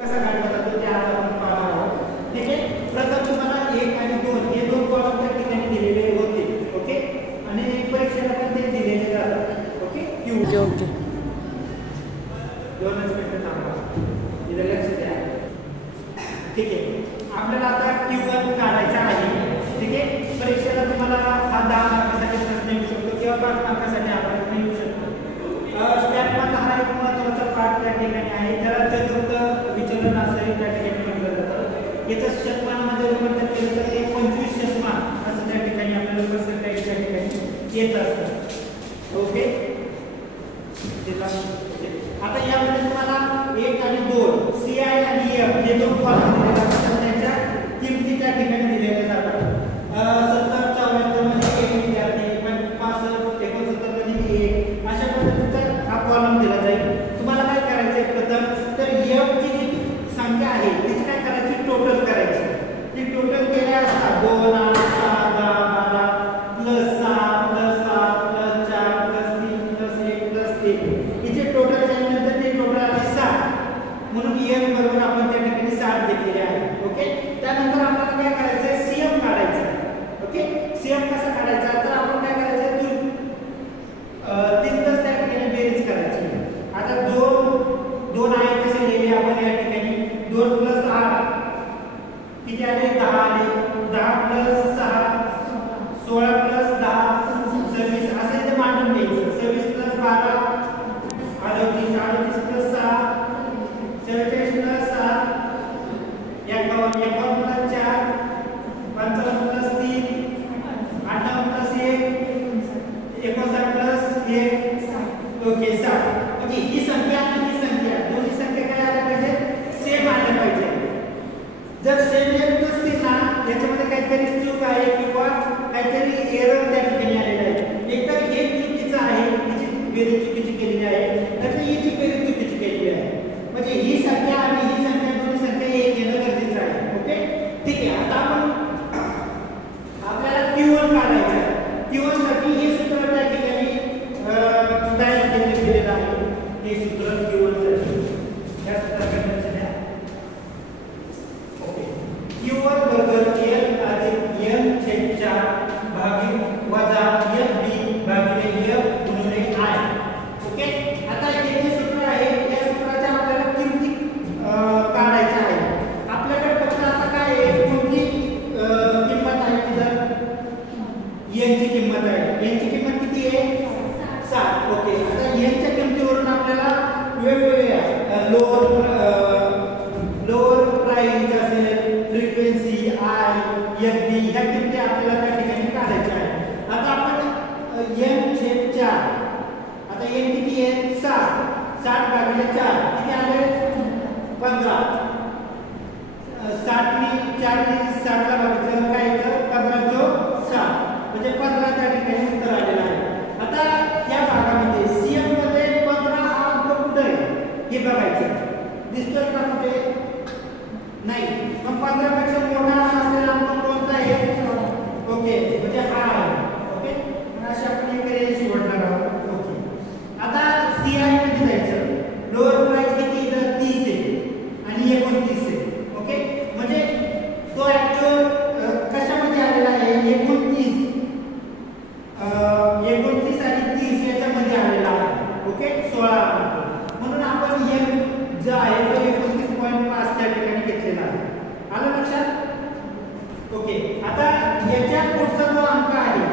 कसा काढला जातो ते आज आपण पाहणार आहोत. ठीक आहे. प्रथम तुम्हाला 1 आणि 2 हे दोन कॉलम त्या ठिकाणी दिलेले होते. ओके. आणि परीक्षेला पण ते दिलेले जातात. ओके. Q okay. दोनच मिनिटं थांबा. इथे लक्ष द्या. ठीक आहे. आपल्याला आता Q1 काढायचा आहे. ठीक आहे. परीक्षेला तुम्हाला हा 10 मार्कासाठी प्रश्न येऊ शकतो किंवा 5 मार्कासाठी आपण येऊ शकतो. स्टॅप 1 हा एक महत्त्वाचा पाठ त्या ठिकाणी आहे. त्याला चतुर्थ विचलन असंही त्या ठिकाणी म्हटलं जातं. याचं शतमानामध्ये रूपांतर केलं तर ते 25 शतमान असं त्या ठिकाणी आपल्याला पर्सेंटेज त्या ठिकाणी येत असतं. ओके. आता यामध्ये तुम्हाला 1 आणि 2 CI आणि F हे दोन कॉलम दिलेले असतात. त्यांच्या किमती त्या ठिकाणी दिलेल्या जातात. 70 74 मध्ये 1 विद्यार्थी, 65 69 मध्ये 1 अशा पद्धतीचा हा कॉलम दिला जाईल. तुम्हाला काय करायचं आहे प्रथम तर F ची जी संख्या आहे तिची काय करायची टोटल करायची. ती टोटल केल्या असता 2 8 6 10 12 plus 6 plus 7 plus 4 plus 3 plus 1 plus 1 हिचे टोटल झाल्यानंतर ते टोटल आले 60. म्हणून M बरोबर आपण त्या ठिकाणी 60 घेतलेले आहे. ओके. त्यानंतर आपल्याला काय करायचं आहे CM काढायचं. ओके. CM कसा काढायचा तर आपण काय करायचं तीनच त्या ठिकाणी बेरीज करायची. आता 2 आहे तसे लिहिले आपण या ठिकाणी 2 प्लस 8 किती आले 10 आले. 10 प्लस 6 16 प्लस 10 26 असे इथे मांडून घ्यायचं. 26 plus 12 38 38 plus 6 44 plus 7 51 plus 4 55 plus 3 58 plus 1 59 plus 1 okay 60. म्हणजे ही संख्या आणि ही संख्या दोन्ही संख्या काय आल्या पाहिजे सेम आल्या पाहिजे. जर सेम येत नसतील ना याच्यामध्ये काहीतरी चूक आहे किंवा काहीतरी एरर त्या ठिकाणी आलेला आहे. एकतर हे चुकीचं आहे हिची बेरीज चुकीची केलेली आहे तर हिची बेरीज चुकीची केलेली आहे. म्हणजे ही संख्या आणि ही संख्या दोन्ही संख्या एक येणं गरजेचं आहे. ओके. ठीक आहे. आता आपण आपल्याला Q1 काढायचं आहे. Q1 साठी हे सूत्र त्या ठिकाणी तयार केलेलं आहे. हे सूत्र Q1 साठी या सूत्राकडे लक्ष द्या. ओके. Q1 बरोबर L अधिक N छेद 4 भागिले वजा FB भागिले F गुणिले I. ओके. आता हे जे सूत्र आहे या सूत्राच्या आपल्याला किमती काढायच्या आहे. आपल्याकडे फक्त आता काय आहे कोणती किंमत आहे तिथं N ची किंमत आहे. N ची किंमत किती आहे 7. ओके. आता N च्या किमतीवरून आपल्याला वेगवेगळ्या लोअर प्राइस असेल फ्रिक्वेन्सी I FB ह्या किमती आपल्याला त्या ठिकाणी काढायच्या आहेत. आता आपण N छेद 4 आता N किती आहे 60 भागिले 4 किती आले 15. 60 ने 4 ने 60 ला भागितलं काय येतं 15 × 6 म्हणजे 15 त्या ठिकाणी उत्तर आलेलं आहे. आता या भागामध्ये CM मध्ये 15 हा अंक कुठे आहे हे बघायचं. दिसतोय का कुठे नाही. मग 15 पेक्षा मोठा असलेला अंक कोणता आहे ओके म्हणजे हा आहे. ओके. अशा आपण एक रेष निवडणार आहोत. ओके. आता CI मध्ये जायचं. लोअर प्राइस किती इथं 30 आहे आणि 29 आहे. ओके. म्हणजे तो ऍक्च्युअल कशामध्ये आलेला आहे 29 आणि 30 याच्यामध्ये आलेला आहे. ओके. 16 म्हणून आपण M जो आहे तो 29.5 त्या ठिकाणी घेतलेला आहे. आलं लक्षात. ओके. आता याच्या पुढचा जो अंक आहे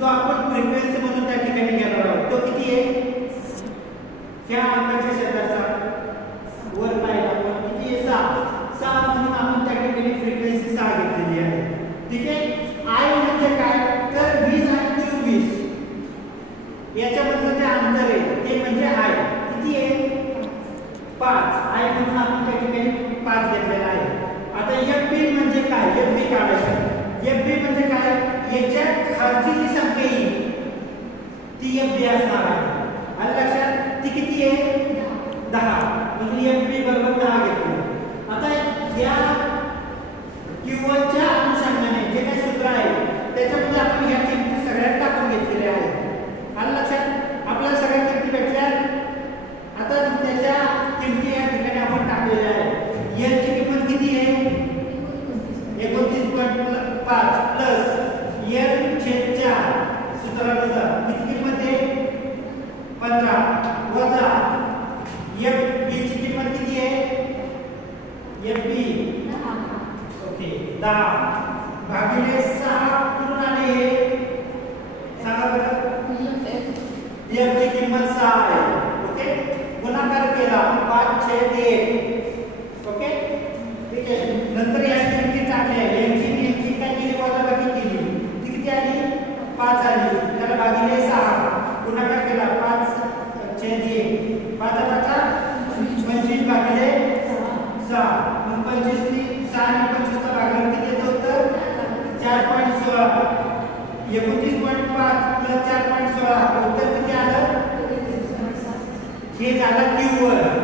तो आपण फ्रिक्वेन्सी म्हणून त्या ठिकाणी घेणार आहोत. तो किती आहे त्या अंकाच्या शेजारचा वर पाहिला आपण किती आहे 6 म्हणून आपण त्या ठिकाणी फ्रिक्वेन्सी 6 घेतलेली आहे. ठीक आहे. I म्हणजे काय तर 20 आणि 24 याच्यामधलं जे अंतर आहे ते म्हणजे I किती आहे 5. I म्हणून आपण त्या ठिकाणी 5 घेतलेला आहे. आता FB म्हणजे काय FB काढायचं. FB म्हणजे काय याच्या खालची जी संख्या येईल ती FB असणार आहे. आलं लक्षात. ती किती आहे 10 म्हणजे FB बरोबर 10 घेतलं. आता या Q1 च्या अनुषंगाने जे काही सूत्र आहे त्याच्यामध्ये आपण या किमती सगळ्या टाकून घेतलेल्या आहेत. आलं लक्षात. आपल्याला सगळ्या किमती भेटल्या. आता त्याच्या किमती या ठिकाणी आपण टाकलेल्या आहेत. 10 भागिले 6 कुठून आले हे सांगा बरं f ची किंमत 6 आहे ओके गुणाकार केला 5 6 1 ओके ठीक आहे नंतर या किमती टाकल्या यांची काय केली वजाबाकी केली ती किती आली 5 आली त्याला भागिले 6 गुणाकार केला 5 6 1 5 25 भागिले 6 मग 25 नी 6 आणि 25 चा भागाकार किती येतो उत्तर 4.16 29.5 प्लस 4.16 उत्तर किती आलं हे झालं q वर